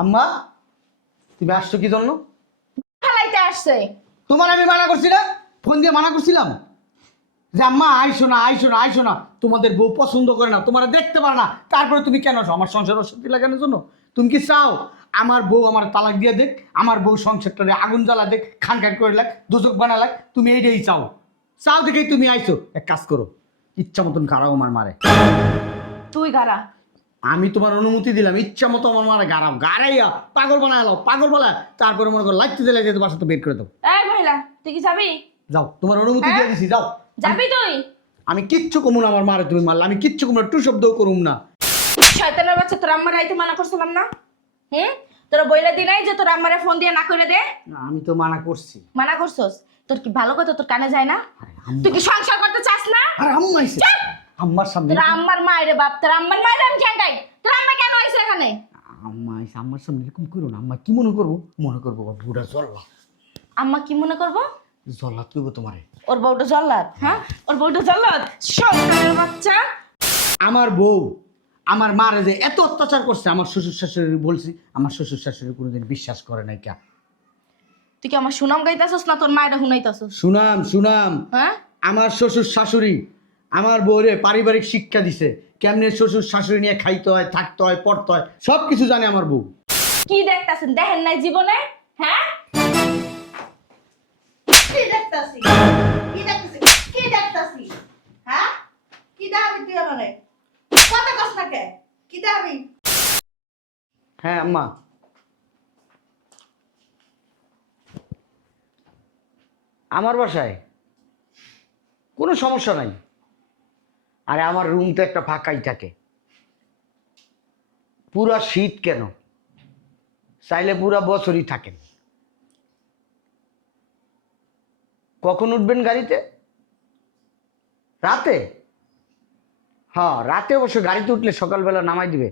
আম্মা তুমি আসছো কি জন্য? ফালাইতে আসছে। তোমার আমি মানা করছি না? ফোন দিয়ে মানা করছিলাম যে আম্মা আইসো না আইসো না আইসো না, তোমাদের বউ পছন্দ করে না, তোমার দেখতে পারে না, তারপরে তুমি কেন আসো? আমার সংসার অশান্তি লাগানোর জন্য? তুমি কি চাও আমার বউ আমার তালাক দিয়ে দেখ, আমার বউ সংসারটারে আগুন জ্বালা দেখ, খান খান করে লাগ, দুচক বানা লাগ? তুমি এইটাই চাও? চাও দেখেই তুমি আইসো। এক কাজ করো, ইচ্ছা মতন গাড়াও আমার মারে। তুই গারা। আমি তোমার অনুমতি দিলাম, ইচ্ছা মতো আমার মারে গাড়াও, গাড়াইয়া পাগল বানায় লাও, পাগল বানায় তারপরে মনে করো লাগতে দিলে যেতে বাসাতে বের করে দাও। এই মহিলা, তুই কি যাবি? যাও, তোমার অনুমতি দিয়ে দিছি, যাও। যাবি তুই? আমি কিচ্ছু কমু না, আমার মারে তুমি মারলে আমি কিচ্ছু কমু না, টু শব্দও করুম না। শয়তানের বাচ্চা, তোর আম্মার আইতে মানা করছিলাম না? তোরা বইলা দি নাই যে তোর আম্মারে ফোন দিয়ে না কইলে দে? না, আমি তো মানা করছি। মানা করছস? তোর কি ভালো কথা তোর কানে যায় না? তুই কি সংসার করতে চাস না? আরে আম্মা আইছে, আম্মার সামনে। তোর আম্মার মায়েরে বাপ, তোর আম্মার মায়ের আমি কেন গাই? তোর আম্মা কেন আইছে এখানে? আম্মা আইছে, আম্মার সামনে এরকম করো না। আম্মা কি মনে করবো? মনে করবো ওর বুড়া জল্লা। আম্মা কি মনে করবো? জল্লা তুইব তোমারে। ওর বউটা জল্লাদ? হ্যাঁ, ওর বউটা জল্লাদ। শয়তানের বাচ্চা। আমার বউ আমার মারে যে এত অত্যাচার করছে, আমার শ্বশুর শাশুড়ি বলছি, আমার শ্বশুর শাশুড়ি কোনোদিন বিশ্বাস করে নাই। কে? তুই কি আমার সুনাম গাইতাছস না তোর মায়েরা হুনাইতাছস? সুনাম সুনাম। হ্যাঁ, আমার শ্বশুর শাশুড়ি আমার বউরে পারিবারিক শিক্ষা দিছে, কেমনে শ্বশুর শাশুড়ি নিয়ে খাইতে হয়, থাকতে হয়, পড়তে হয়, সব কিছু জানে আমার বউ। কি দেখতাছেন? দেখেন নাই জীবনে? হ্যাঁ, কি দেখতাছি? কি দেখতাছি? কি দেখতাছি? হ্যাঁ? কি দেখাবি তুই আমারে? কথা কস না কে? কি দেখাবি? হ্যাঁ আম্মা, আমার বাসায় কোনো সমস্যা নাই। আরে আমার রুম তো একটা ফাঁকাই থাকে, পুরা শীত কেন, চাইলে পুরা বছরই থাকেন। কখন উঠবেন গাড়িতে? রাতে? হ্যাঁ, রাতে অবশ্য গাড়িতে উঠলে সকালবেলা নামাই দিবে,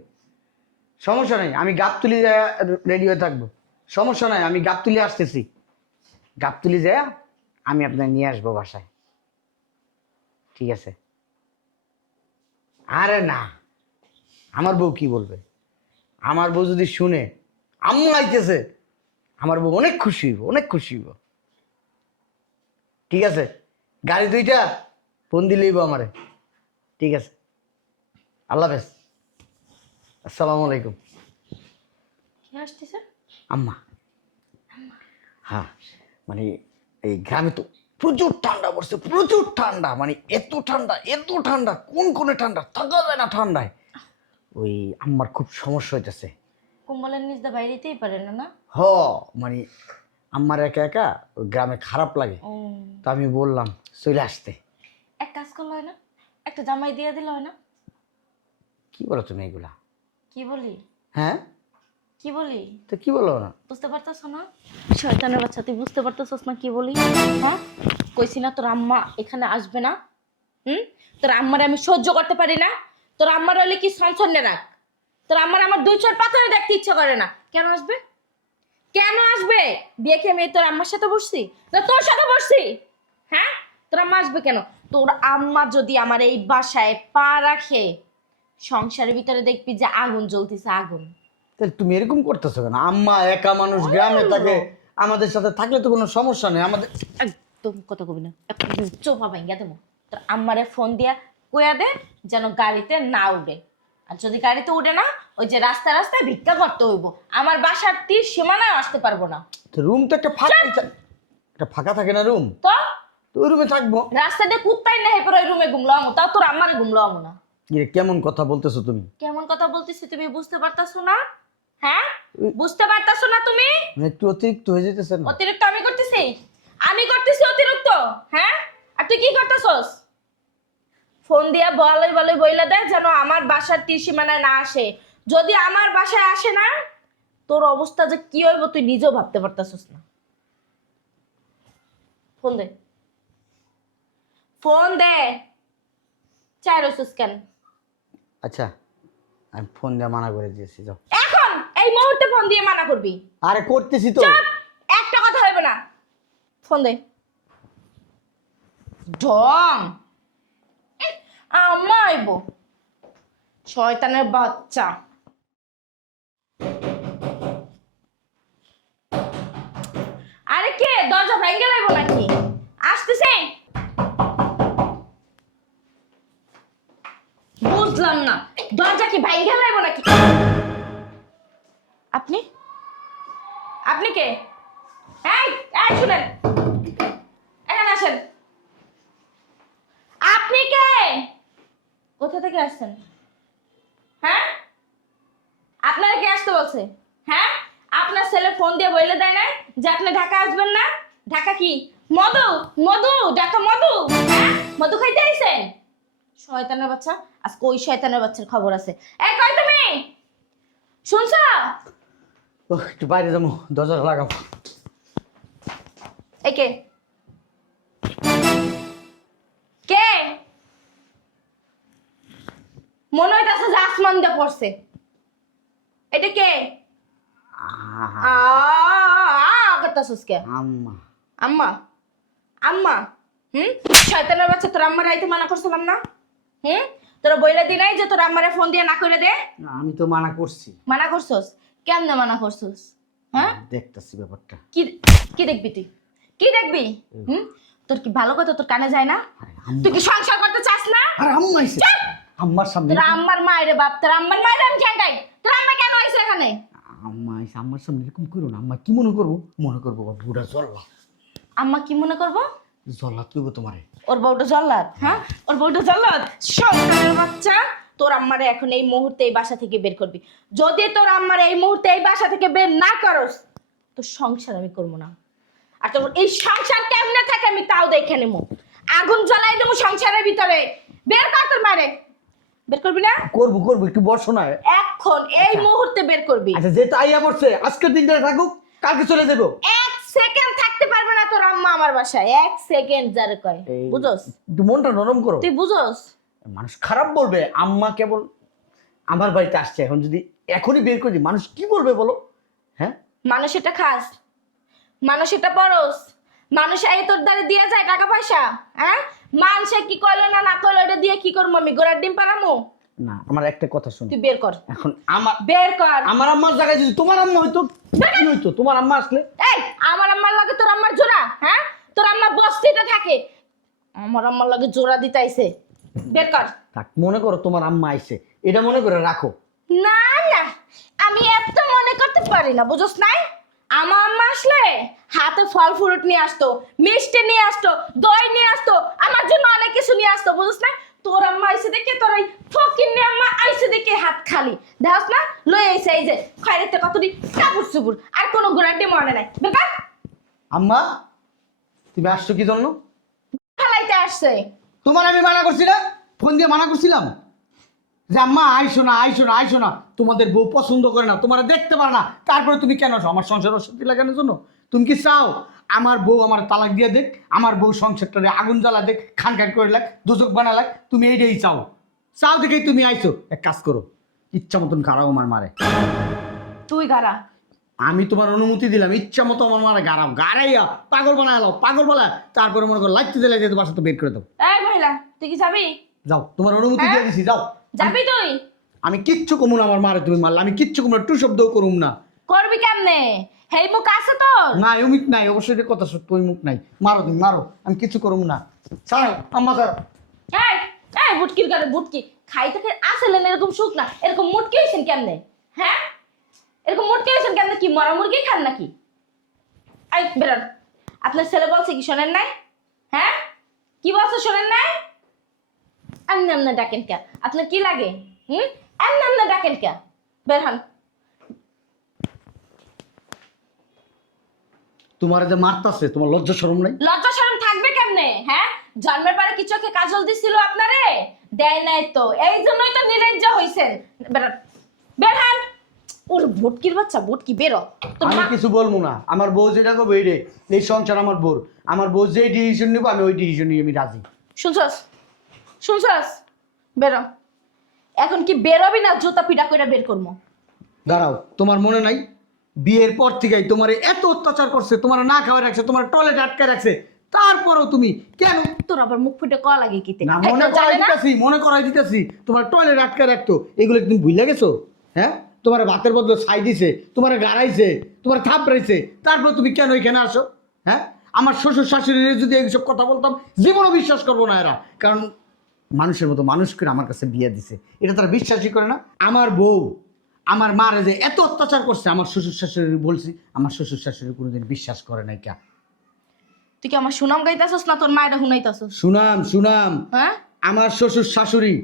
সমস্যা নাই। আমি গাবতুলি যায় রেডি হয়ে থাকবো, সমস্যা নাই। আমি গাবতুলি আসতেছি, গাবতুলি যায় আমি আপনাকে নিয়ে আসবো বাসায়, ঠিক আছে? আরে না, আমার বউ কি বলবে? আমার বউ যদি শুনে আম্মু আইতেছে, আমার বউ অনেক খুশি হইব, অনেক খুশি হইব। ঠিক আছে, গাড়ি দুইটা ফোন দিলেইব আমারে, ঠিক আছে? আল্লাহ হাফেজ, আসসালামু আলাইকুম। কি আসতেছে? আম্মা, হ্যাঁ মানে এই গ্রামে তো প্রচুর ঠান্ডা পড়ছে, প্রচুর ঠান্ডা, মানে এত ঠান্ডা, এত ঠান্ডা, কোন কোনে ঠান্ডা, থাকা যায় না ঠান্ডায়। ওই আম্মার খুব সমস্যা হইতেছে। কম্বলের নিচ দিয়ে বাইরেতেই পারে না না? হ, মানে আম্মার একা একা ওই গ্রামে খারাপ লাগে, ও, তো আমি বললাম চলে আসতে। এক কাজ করলে হয় না? একটা জামাই দিয়ে দিলে হয় না? কি বলো তুমি এগুলা? কি বলি? হ্যাঁ, কি বলি? তো কি বলো না? বুঝতে পারতেছ না? শয়তানের বাচ্চা, তুই বুঝতে পারতেছস না কি বলি? হ্যাঁ, কইছি না তোর আম্মা এখানে আসবে না? তোর আম্মারে আমি সহ্য করতে পারি না। তোর আম্মার হলে কি সনসন্নে রাখ। তোর আম্মার আমার দুই চোর পাথরে দেখতে ইচ্ছা করে না। কেন আসবে? কেন আসবে? বিয়ে খেয়ে আমি তোর আম্মার সাথে বসছি না তোর সাথে বসছি? হ্যাঁ, তোর আম্মা আসবে কেন? তোর আম্মা যদি আমার এই বাসায় পা রাখে, সংসারের ভিতরে দেখবি যে আগুন জ্বলতেছে, আগুন। তাহলে তুমি এরকম করতেছো কেন? আম্মা একা মানুষ, গ্রামে থাকে, আমাদের সাথে থাকলে তো কোনো সমস্যা নেই আমাদের। একদম কথা কবি না, একদম চোপা ভাঙ্গা দেবো। তোর আম্মারে ফোন দিয়া কইয়া দে যেন গাড়িতে না উঠে। আর যদি গাড়িতে উঠে না, ওই যে রাস্তায় রাস্তায় ভিক্ষা করতে হইব। আমার বাসার তীর সীমানায় আসতে পারবো না। রুম তো একটা ফাঁকা, একটা ফাঁকা থাকে না রুম, তো তো ওই রুমে থাকবো। রাস্তা দিয়ে কুত্তাই না হেপর ওই রুমে ঘুমলো আমো, তাও তোর আম্মারে ঘুমলো আমো না। কেমন কথা বলতেছো তুমি? কেমন কথা বলতেছি তুমি বুঝতে পারতাছো না? হ্যাঁ, বুঝতে পারতাছো না তুমি? মানে একটু অতিরিক্ত হয়ে যেতেছে না? অতিরিক্ত আমি করতেছি? আমি করতেছি অতিরিক্ত? হ্যাঁ, আর তুই কি করতেছস? ফোন দিয়া বলাই বলাই বইলা দেয় যেন আমার বাসার তীরসীমানায় না আসে। যদি আমার বাসায় আসে না, তোর অবস্থা যে কি হইব তুই নিজেও ভাবতে পারতাছস না। ফোন দে, ফোন দে। চাই রইছস কেন? আচ্ছা, আমি ফোন দিয়ে মানা করে দিয়েছি, যাও। এখন এই মুহূর্তে ফোন দিয়ে মানা করবি? আরে করতেছি তো। চুপ, একটা কথা হইবে না। ফোন দে। ঢং আম্মা আইব, শয়তানের বাচ্চা। কে দরজা ভেঙে লাইব নাকি? আসতেছে। বুঝলাম না, দরজা কি ভেঙে লাইব নাকি? আপনি আপনি কে? এই এই শুনেন, এখানে আসেন। আপনি কে? কোথা থেকে আসছেন? হ্যাঁ, আপনারা কে আসতে বলছে? হ্যাঁ, আপনার ছেলে ফোন দিয়ে বলে দেয় না যে আপনি ঢাকা আসবেন না? ঢাকা কি মধু? মধু ঢাকা মধু? হ্যাঁ, মধু খাইতে আইছেন? শয়তানের বাচ্চা, আজকে ওই শয়তানের বাচ্চার খবর আছে। এই কই তুমি? শুনছো? একটু বাইরে যাবো, দরজা লাগাও। এই কে? কে? মনে হইতাছে যে আসমান দিয়ে পড়ছে। এটা কে? করতাছিস কে? আম্মা। আম্মা? আম্মা? শয়তানের বাচ্চা, তোর আম্মার আইতে মানা করছিলাম না? তোরা বইলা দি নাই যে তোর আম্মারে ফোন দিয়ে না করে দে? না, আমি তো মানা করছি। মানা করছস? কেমনে মানা করছস? হ্যাঁ, দেখতাছি ব্যাপারটা। কি কি দেখবি তুই? কি দেখবি? তোর কি ভালো কথা তোর কানে যায় না? তুই কি সংসার করতে চাস না? আরে আম্মা আইছে। আম্মার সামনে। তোর আম্মার মায়েরে বাপ, তোর আম্মার মায়ের আমি ঝান্ডাই। তোর আম্মা কেন আইছে এখানে? আম্মা আইছে, আম্মার সামনে এরকম করো না। আম্মা কি মনে করবো? মনে করবো বুড়া জল্লা। আম্মা কি মনে করবো? জল্লা তুইব তোমারে। ওর বউটা জল্লাদ? হ্যাঁ, ওর বউটা জল্লাদ। শয়তানের বাচ্চা, তোর আম্মারে এখন এই মুহূর্তে এই বাসা থেকে বের করবি। যদি তোর আম্মারে এই মুহূর্তে এই বাসা থেকে বের না করস, তোর সংসার আমি করবো না। আর তোর এই সংসার কেমনে থাকে আমি তাও দেখে নেবো। আগুন জ্বালাই দেবো সংসারের ভিতরে। বের কর তোর মারে। বের করবি না? করবো করবো, একটু বসো না। এখন এই মুহূর্তে বের করবি। আচ্ছা, যেটা আইয়া পড়ছে আজকের দিনটা থাকুক, কালকে চলে যাবো। এক সেকেন্ড থাকতে পারবে না তোর আম্মা আমার বাসায়। এক সেকেন্ড যারে কয়, বুঝোস? একটু মনটা নরম করো। তুই বুঝোস? মানুষ খারাপ বলবে। আম্মা কেবল আমার বাড়িতে আসছে, এখন যদি এখনই বের করে দিই মানুষ কি বলবে বলো? হ্যাঁ, মানুষ এটা খাস, মানুষ এটা পরস, মানুষ এই তোর দ্বারে দিয়ে যায় টাকা পয়সা। হ্যাঁ, মানুষে কি কইলো না না কইলো এটা দিয়ে কি করবো আমি? গোড়ার ডিম পারামো? না, আমার একটা কথা শুনো। তুই বের কর। এখন আমার বের কর। আমার আম্মার জায়গায় যদি তোমার আম্মা হইতো কি হইতো? তোমার আম্মা আসলে এই আমার আম্মার লাগে তোর আম্মার জোড়া? হ্যাঁ, তোর আম্মা বস্তিতে থাকে, আমার আম্মার লাগে জোড়া দিতে আইছে। বের কর। থাক, মনে করো তোমার আম্মা আইছে, এটা মনে করে রাখো। না না, আমি এত মনে করতে পারি না, বুঝোস নাই? আমার আম্মা আসলে হাতে ফল ফ্রুট নিয়ে আসতো, মিষ্টি নিয়ে আসতো, দই নিয়ে আসতো, আমার জন্য অনেক কিছু নিয়ে আসতো, বুঝোস না? তোর আম্মা আইসে দেখে, তোর ওই ফকিন্নি আম্মা আইসে দেখে হাত খালি, দেখোস না? লই আইসে এই যে খয়রাতে কতটি কাপড় চুপুর, আর কোনো গ্যারান্টি মনে নাই। বেকার আম্মা, তুমি আসছো কি জন্য? খালাইতে আসছে। তোমার আমি মানা করছি না? ফোন দিয়ে মানা করছিলাম যে আম্মা আইসো না, আইসো না, আইসো না, তোমাদের বউ পছন্দ করে না, তোমার দেখতে পারে না, তারপরে তুমি কেন আসো? আমার সংসার অশান্তি লাগানোর জন্য? তুমি কি চাও আমার বউ আমার তালাক দিয়ে দেখ, আমার বউ সংসারটারে আগুন জ্বালা দেখ, খান খান করে লাগ, দোজক বানা লাগ? তুমি এইটাই চাও? চাও দেখেই তুমি আইসো। এক কাজ করো, ইচ্ছা মতন গাড়াও আমার মারে। তুই গারা। আমি তোমার অনুমতি দিলাম, ইচ্ছা মতো আমার মারে গাড়াও, গাড়াইয়া পাগল বানায় লাও, পাগল বানায়, তারপরে মনে করো লাইতে দিলে যেতে বাসা তো বের করে দাও। এই মহিলা, তুই কি যাবি? যাও, তোমার অনুমতি দিয়ে দিছি, যাও। যাবি তুই? আমি কিচ্ছু কমু না, আমার মারে তুমি মারলে আমি কিচ্ছু কমু না, একটু শব্দও করুম না। করবি কেমনে? হেই মুখ আছে তোর? না, অমিক নাই, অবশ্যই এটা কথা সত্য, ওই মুখ নাই। মারো তুমি, মারো, আমি কিচ্ছু করুম না। ছাড়ো আম্মা, ছাড়ো। এই এই বুটকির গারে বুটকি খাইতে খাই আসলে না এরকম সুখ না, এরকম মুটকি হইছেন কেমনে? হ্যাঁ, এরকম মুটকি হইছেন কেমনে? কি মরা মুরগি খান নাকি? এই বেরোন। আপনার ছেলে বলছে কি শোনেন নাই? হ্যাঁ, কি বলছে শোনেন নাই? এমনি এমনি ডাকেন কে? আপনার কি লাগে? এমনি এমনি ডাকেন কে? বের হন। তোমার যে মারতাছে, তোমার লজ্জা শরম নাই? লজ্জা শরম থাকবে কেমনে? হ্যাঁ, জন্মের পরে কি চোখে কাজল দিছিল আপনারে? দেয় নাই তো, এই জন্যই তো নির্লজ্জ হইছেন। বের বের হন। ওর ভুটকির বাচ্চা, ভুটকি বেরো। তোর আমি মা কিছু বলবো না, আমার বউ যেটা করবো এই রে, এই সংসার আমার বউর, আমার বউ যে ডিসিশন নিবো আমি ওই ডিসিশন নিয়ে আমি রাজি। শুনছস? শুনছস? বেরো। এখন কি বেরোবি না জুতা পিটা করে বের করবো? দাঁড়াও, তোমার মনে নাই বিয়ের পর থেকেই তোমার এত অত্যাচার করছে, তোমার না খাওয়া রাখছে, তোমার টয়লেট আটকে রাখছে, তারপরেও তুমি কেন? তোর আবার মুখ ফুটে কয়া লাগে কিতে? না, মনে করাই দিতেছি, মনে করাই দিতেছি, তোমার টয়লেট আটকে রাখতো, এগুলো তুমি ভুলে গেছো? হ্যাঁ, তোমার ভাতের বদলে ছাই দিছে, তোমার গাড়াইছে, তোমার থাপড়াইছে, তারপর তুমি কেন এখানে আসো? হ্যাঁ, আমার শ্বশুর শাশুড়ির যদি এইসব কথা বলতাম জীবনও বিশ্বাস করবো না এরা, কারণ মানুষের মতো মানুষ করে আমার কাছে বিয়ে দিছে, এটা তারা বিশ্বাসই করে না। আমার বউ আমার মারে যে এত অত্যাচার করছে, আমার শ্বশুর শাশুড়ি বলছি, আমার শ্বশুর শাশুড়ি কোনোদিন বিশ্বাস করে নাই। কে তুই কি আমার সুনাম গাইতাছস না তোর মায়েরা শুনাইতাছস? সুনাম সুনাম, হ্যাঁ, আমার শ্বশুর শাশুড়ি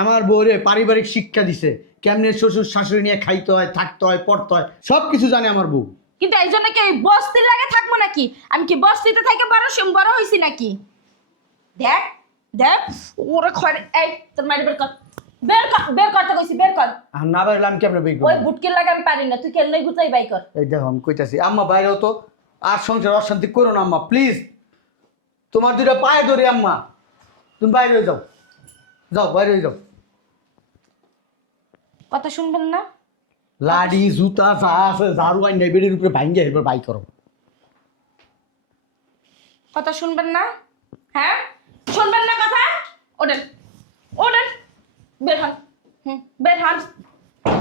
আমার বউরে পারিবারিক শিক্ষা দিছে, কেমনে শ্বশুর শাশুড়ি নিয়ে খাইতে হয়, থাকতে হয়, পড়তে হয়, সব কিছু জানে আমার বউ। কিন্তু এই জন্য কি ওই বস্তির লাগে থাকবো নাকি? আমি কি বস্তিতে থেকে বড় হয়েছি নাকি? দেখ দেখ ওরে খড়, এই তোর মায়ের বের করতে কইছি, বের কর। আর না বাইরে আমি কেমনে বের ওই করব? বুটকির লাগে আমি পারি না, তুই কেমনে গুতাই বাই কর। এই দেখো আমি কইতাছি, আম্মা বাইরে তো আর সংসার অশান্তি করো না আম্মা, প্লিজ তোমার দুইটা পায়ে ধরি আম্মা, তুমি বাইরে হয়ে যাও, যাও বাইরে হয়ে যাও। কথা শুনবেন না? লাডি জুতা যা আছে ঝাড়ু আইন বেড়ির উপরে ভাঙ্গে এরপর বাই করো। কথা শুনবেন না? হ্যাঁ, শুনবেন না কথা? ওঠেন ওঠেন, বের হন। বের হন।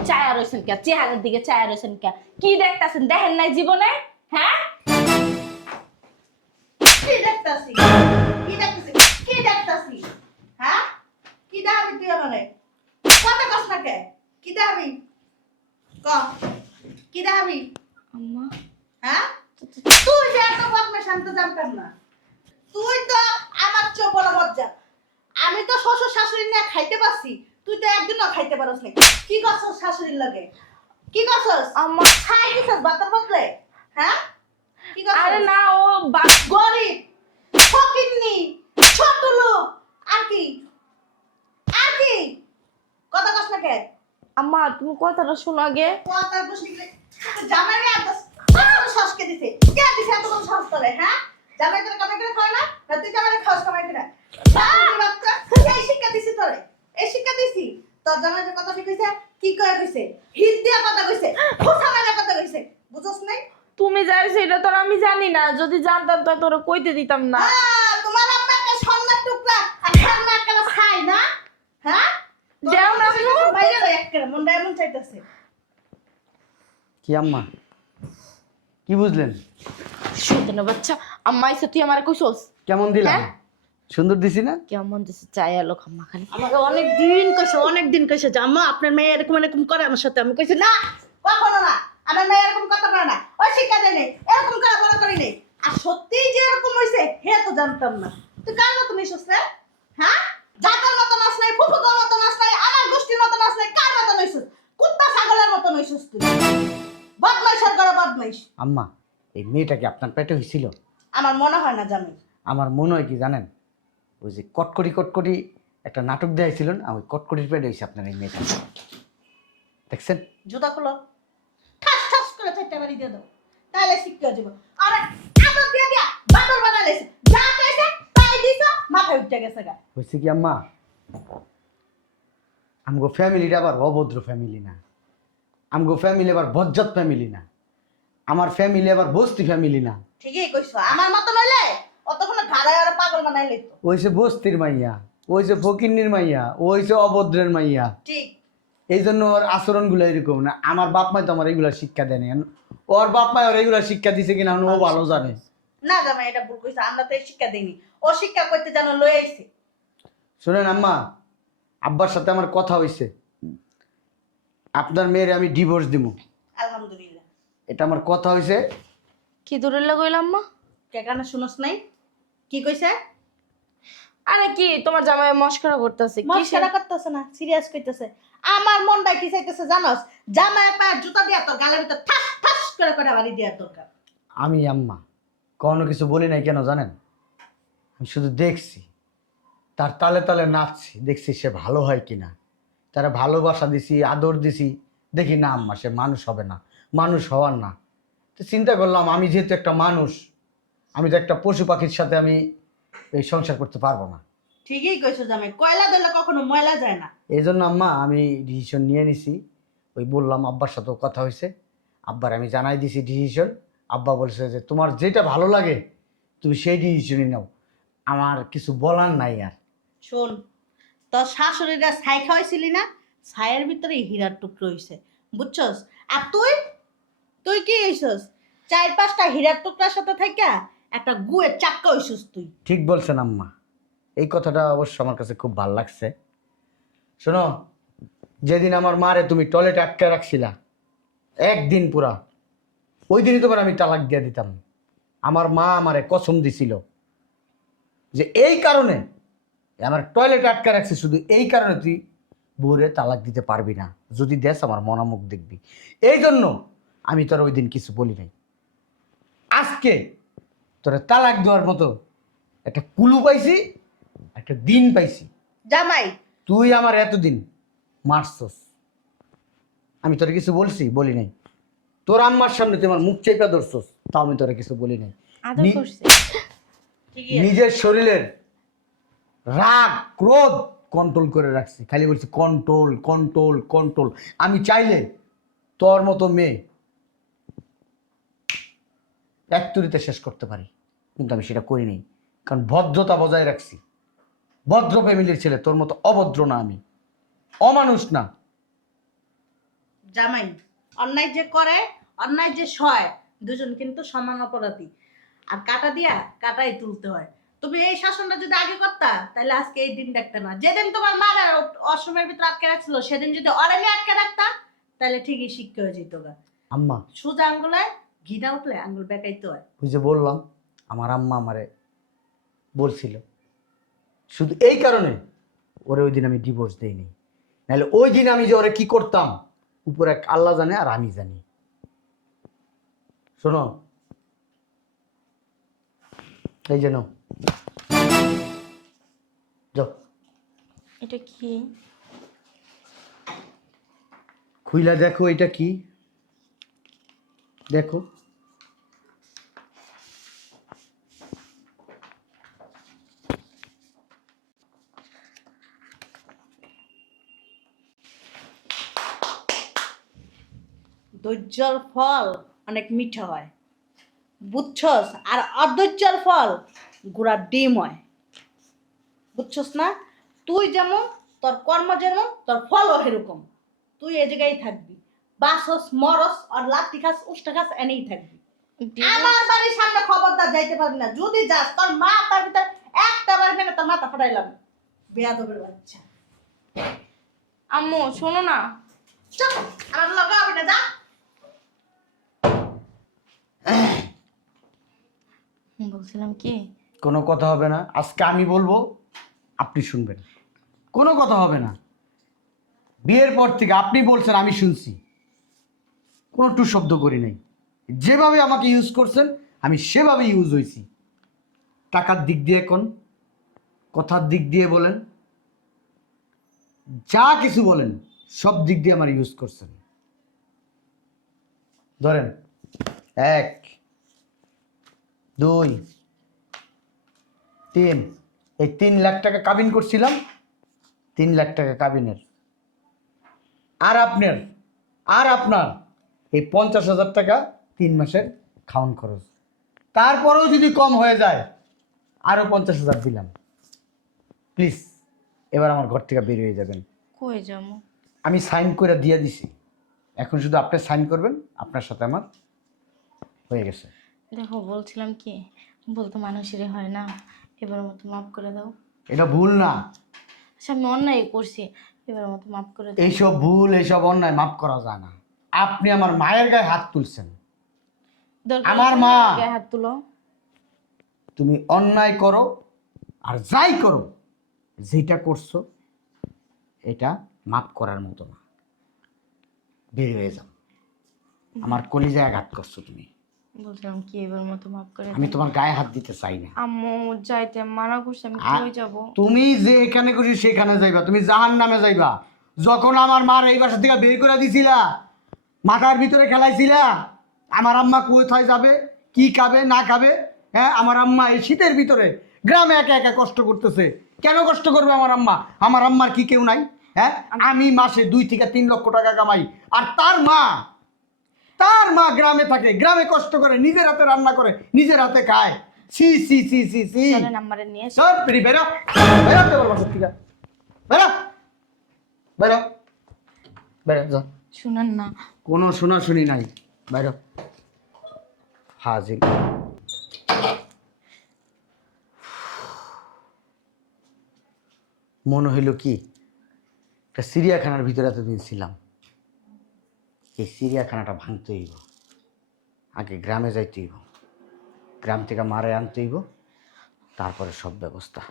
চায়া রয়েছেন কে? চেহারার দিকে চায়া রয়েছেন কে? কি দেখতাছেন? দেখেন নাই জীবনে? হ্যাঁ, কি দেখতাছি? কি দেখতাছি? কি দেখতাছি? হ্যাঁ? কি দেখাবি তুই আমারে? কথা কস না কে? কি দেখাবি? ক। কি দেখাবি? আম্মা হ্যাঁ? তুই যে এত বদমাশ আমি তো জানতাম না। তুই তো আমার চেয়ে বড় বজ্জাত। আমি তো শ্বশুর শাশুড়ি নিয়ে খাইতে পারছি, তুই তো একদিনও খাইতে পারস না। কি করছস শাশুড়ির লগে? কি করছস? আম্মা, খাই দিছস ভাতের বদলে? হ্যাঁ? কি করছস? আরে না, ও গরিব, ফকিন্নি, ছোট লোক, আর কি? আর কি? কথা কস না কে? আম্মা তুমি কথাটা শোনো আগে। কথা বসে গেলে জামাই রে আদাস শ্বাসকে দিছে। কে দিছে এত কোন শ্বাস করে? হ্যাঁ? জামাই তোর কামাই করে খায় না? না তুই জামাই খাস কামাই করে? বাচ্চা, এই শিক্ষা দিছি তোরে। এই শিক্ষা দিছি। তোর জামাই যে কথা ঠিক হইছে, কি কয় কইছে? হিত দিয়া কথা কইছে, খোসা মারা কথা কইছে। বুঝছস নাই? তুমি যাইছো এটা তো আর আমি জানি না, যদি জানতাম তো তোরা কইতে দিতাম না। তোমার আব্বা একটা স্বর্ণের টুকরা আর খার মা একটা খায় না? হ্যাঁ? যাও না শুনো। বাইরে রে একটা মনটা এমন চাইতেছে। কি আম্মা, কি বুঝলেন? শুনতে না বাচ্চা, আম্মা এসে তুই আমার কইছস কেমন দিলাম? হ্যাঁ? সুন্দর দিছি না? কেমন দিছে চাই আলো খাম্মা খালি। আমাকে অনেক দিন কইছে যে আম্মা আপনার মেয়ে এরকম করে আমার সাথে। আমি কইছি না, কখনো না, আমার মেয়ে এরকম করতে পারে না, ওই শিক্ষা দেয় নেই, এরকম করে বড় করি নেই। আর সত্যিই যে এরকম হইছে হে তো জানতাম না। তুই কার মতো মিশস রে? হ্যাঁ, জাতার মতো নাচ নাই, ফুফুদের মতো নাচ নাই, আমার গোষ্ঠীর মতো নাচ নাই, কার মতো নইছস? কুত্তা ছাগলের মতো নইছস তুই। বদমাইশের করে বদমাইশ। আম্মা এই মেয়েটা কি আপনার পেটে হয়েছিল? আমার মনে হয় না জানি। আমার মনে হয় কি জানেন, ওই যে কটকটি কটকটি একটা নাটক দেখাইছিল না, ওই কটকটির পেটে হয়েছে আপনার এই মেয়েটা, দেখছেন? জুতা খুলো, ঠাস ঠাস করে চারটা বাড়ি দিয়ে দাও, তাহলে শিক্ষা যাবো। আরে আদর দিয়ে দিয়া বাদর বানাইছে, যা কইছে তাই দিছো, মাথায় উঠে গেছে গা। হয়েছে কি আম্মা, আমগো ফ্যামিলিটা আবার অভদ্র ফ্যামিলি না, আমগো ফ্যামিলি আবার বজ্জাত ফ্যামিলি না, আমার ফ্যামিলি আবার বস্তি ফ্যামিলি না। ঠিকই কইছো, আমার মত নইলে অতক্ষণ ঘাড়ায় আর পাগল বানাই লইতো। ওই যে বস্তির মাইয়া, ওই যে ফকিন্নির মাইয়া, ওই যে অভদ্রের মাইয়া, ঠিক। এই জন্য ওর আচরণগুলো এরকম না। আমার বাপ মাই তো আমার এইগুলা শিক্ষা দেয়নি, ওর বাপ মাই ওর এইগুলা শিক্ষা দিছে কিনা ও ভালো জানে। না জামাই এটা ভুল কইছো, আমরা তো এই শিক্ষা দেইনি, ও শিক্ষা করতে জানো লই আইছে। শোনেন আম্মা, আব্বার সাথে আমার কথা হইছে, আপনার মেয়ের আমি ডিভোর্স দিব, আলহামদুলিল্লাহ। এটা আমার কথা হইছে। কি দূরে লাগাইলাম আম্মা? কে কানে শুনস নাই? কি কইছে? আরে কি তোমার জামাই মস্করা করতেছে? কি মস্করা করতেছে না, সিরিয়াস কইতেছে। আমার মনটা কি চাইতেছে জানোস? জামাই পা জুতা দিয়া তোর গালের ভিতর ঠাস ঠাস করে করে বাড়ি দেওয়ার দরকার। আমি আম্মা কোনো কিছু বলি নাই, কেন জানেন? আমি শুধু দেখছি, তার তালে তালে নাচছি, দেখছি সে ভালো হয় কিনা, তারা ভালোবাসা দিছি, আদর দিছি, দেখি না আম্মা সে মানুষ হবে না, মানুষ হওয়ার না। তো চিন্তা করলাম আমি যেহেতু একটা মানুষ, আমি তো একটা পশু পাখির সাথে আমি এই সংসার করতে পারবো না। ঠিকই কইছো জামাই, কয়লা দিলে কখনো ময়লা যায় না। এই জন্য আম্মা আমি ডিসিশন নিয়ে নিছি, ওই বললাম আব্বার সাথেও কথা হয়েছে, আব্বার আমি জানাই দিছি ডিসিশন। আব্বা বলছে যে তোমার যেটা ভালো লাগে তুমি সেই ডিসিশনই নাও, আমার কিছু বলার নাই আর। শোন, তোর শাশুড়িরা ছাই খাওয়াইছিলি না, ছাইয়ের ভিতরে হীরার টুকরো হইছে, বুঝছস? আর তুই তুই কি হইছস? 4-5টা হীরার টুকরার সাথে থাইকা একটা গুয়ের চাক্কা হইছিস তুই। ঠিক বলছেন আম্মা, এই কথাটা অবশ্য আমার কাছে খুব ভালো লাগছে। শোনো, যেদিন আমার মারে তুমি টয়লেটে আটকে রাখছিলা একদিন পুরা, ওই দিনই তোমার আমি তালাক দিয়ে দিতাম। আমার মা আমারে কসম দিছিল যে এই কারণে আমার টয়লেটে আটকে রাখছি, শুধু এই কারণে তুই বউরে তালাক দিতে পারবি না, যদি দেশ আমার মনামুখ দেখবি। এই জন্য আমি তোর ওই দিন কিছু বলি নাই। আজকে তোরা তালাক দেওয়ার মতো একটা কুলু পাইছি, একটা দিন পাইছি। জামাই, তুই আমার এতদিন মারছস, আমি তোরে কিছু বলছি? বলি নাই। তোর আম্মার সামনে তুই আমার মুখ চেপে ধরছস, তাও আমি তোরে কিছু বলি নাই। আদর নি- করছে। ঠিকই আছে। নিজের শরীরের রাগ ক্রোধ কন্ট্রোল করে রাখছি, খালি বলছি কন্ট্রোল কন্ট্রোল কন্ট্রোল। আমি চাইলে তোর মতো মেয়ে এক তুড়িতে শেষ করতে পারি, কিন্তু আমি সেটা করিনি, কারণ ভদ্রতা বজায় রাখছি। ভদ্র ফ্যামিলির ছেলে, তোর মতো অভদ্র না, আমি অমানুষ না। জামাই, অন্যায় যে করে, অন্যায় যে সয়, দুজন কিন্তু সমান অপরাধী। আর কাটা দিয়া কাটাই তুলতে হয়। তুমি এই শাসনটা যদি আগে করতা, তাহলে আজকে এই দিন দেখতে না। যেদিন তোমার মারা অসময়ের ভিতরে আটকে রাখছিল, সেদিন যদি অরেলে আটকে রাখতা, তাহলে ঠিকই শিক্ষা হয়ে যেত গা। আম্মা, সোজা আঙ্গুলে ঘিটা উঠলে আঙ্গুল বেকাইতে হয়। ওই যে বললাম, আমার আম্মা আমারে বলছিল, শুধু এই কারণে ওরে ওই দিন আমি ডিভোর্স দেইনি, নাহলে ওই দিন আমি যে ওরে কি করতাম উপরে এক আল্লাহ জানে আর আমি জানি। শোনো, এই যেন যাও, এটা কি? খুইলা দেখো এটা কি, দেখো। ধৈর্যর ফল অনেক মিঠা হয়, বুঝছস? আর অধৈর্যর ফল গুড়ার ডিম হয়, বুঝছস না? তুই যেমন, তোর কর্ম যেমন, তোর ফলও এরকম। তুই এই জায়গায় থাকবি, বাসস মরস আর লাঠি খাস উষ্টা খাস এনেই থাকবি। আমার বাড়ির সামনে খবরদার যাইতে পারবি না। যদি যাস, তোর মা তার ভিতর একটা বার ভেঙে তোর মাথা ফাটাইলাম। বেয়াদবের বাচ্চা। আম্মু শোনো না। চল, আমার লগা হবে না, যা। বলছিলাম কি, কোনো কথা হবে না, আজকে আমি বলবো, আপনি শুনবেন, কোনো কথা হবে না। বিয়ের পর থেকে আপনি বলছেন, আমি শুনছি, কোনো টু শব্দ করি নাই। যেভাবে আমাকে ইউজ করছেন আমি সেভাবে ইউজ হয়েছি। টাকার দিক দিয়ে কোন, কথার দিক দিয়ে বলেন, যা কিছু বলেন সব দিক দিয়ে আমার ইউজ করছেন। ধরেন 1 2 3, এই 3 লাখ টাকা কাবিন করছিলাম, 3 লাখ টাকা কাবিনের। আর আপনার এই 50,000 টাকা 3 মাসের খাওয়ান খরচ। তারপরেও যদি কম হয়ে যায় আরো 50,000 দিলাম। প্লিজ এবার আমার ঘর থেকে বের হয়ে যাবেন। কই যাবো? আমি সাইন করে দিয়ে দিছি, এখন শুধু আপনি সাইন করবেন, আপনার সাথে আমার হয়ে গেছে। দেখো বলছিলাম কি, বলতো মানুষেরই হয় না, এবার মতো মাফ করে দাও। এটা ভুল না, আচ্ছা আমি অন্যায় করছি, এবার মতো মাফ করে দাও। এইসব ভুল এইসব অন্যায় মাফ করা যায় না। আপনি আমার মায়ের গায়ে হাত তুলছেন। দরকার আমার হলে মা। গায়ে হাত তুলো। তুমি অন্যায় করো আর যাই করো, যেটা করছো এটা মাফ করার মতো না, বের হয়ে যাও। আমার কলিজায় আঘাত করছো তুমি। বলছিলাম কি, এবার মতো মাফ করে আমি দাও। তোমার গায়ে হাত দিতে চাই না। আম্মু যাইতে মানা করছে, আমি আ- কই যাব? তুমি যে এখানে খুশি সেখানে যাইবা, তুমি জাহান্নামে যাইবা। যখন আমার মার এই বাসা থেকে বের করে দিছিলা, মাথার ভিতরে খেলাইছিলা, আমার আম্মা কোথায় যাবে, কি খাবে না খাবে। হ্যাঁ, আমার আম্মা এই শীতের ভিতরে গ্রামে একা একা কষ্ট করতেছে। কেন কষ্ট করবে আমার আম্মা? আমার আম্মার কি কেউ নাই? হ্যাঁ, আমি মাসে 2 থেকে 3 লক্ষ টাকা কামাই, আর তার মা গ্রামে থাকে, গ্রামে কষ্ট করে, নিজের হাতে রান্না করে, নিজের হাতে খায়। সি সি সি সি সি। চলে নাম্বারে নিয়ে এসো। সব বেরি বেরো, বেরোতে বলবো সত্যি, বেরো বেরো বেরো যা। শুনেন না, কোনো শোনাশুনি নাই, বেরো হাজির। মনে হইল কি একটা চিড়িয়াখানার ভিতরে এতদিন ছিলাম। এই চিড়িয়াখানাটা ভাঙতে হইব, আগে গ্রামে যাইতে হইব, গ্রাম থেকে মারে আনতে হইব, তারপরে সব ব্যবস্থা।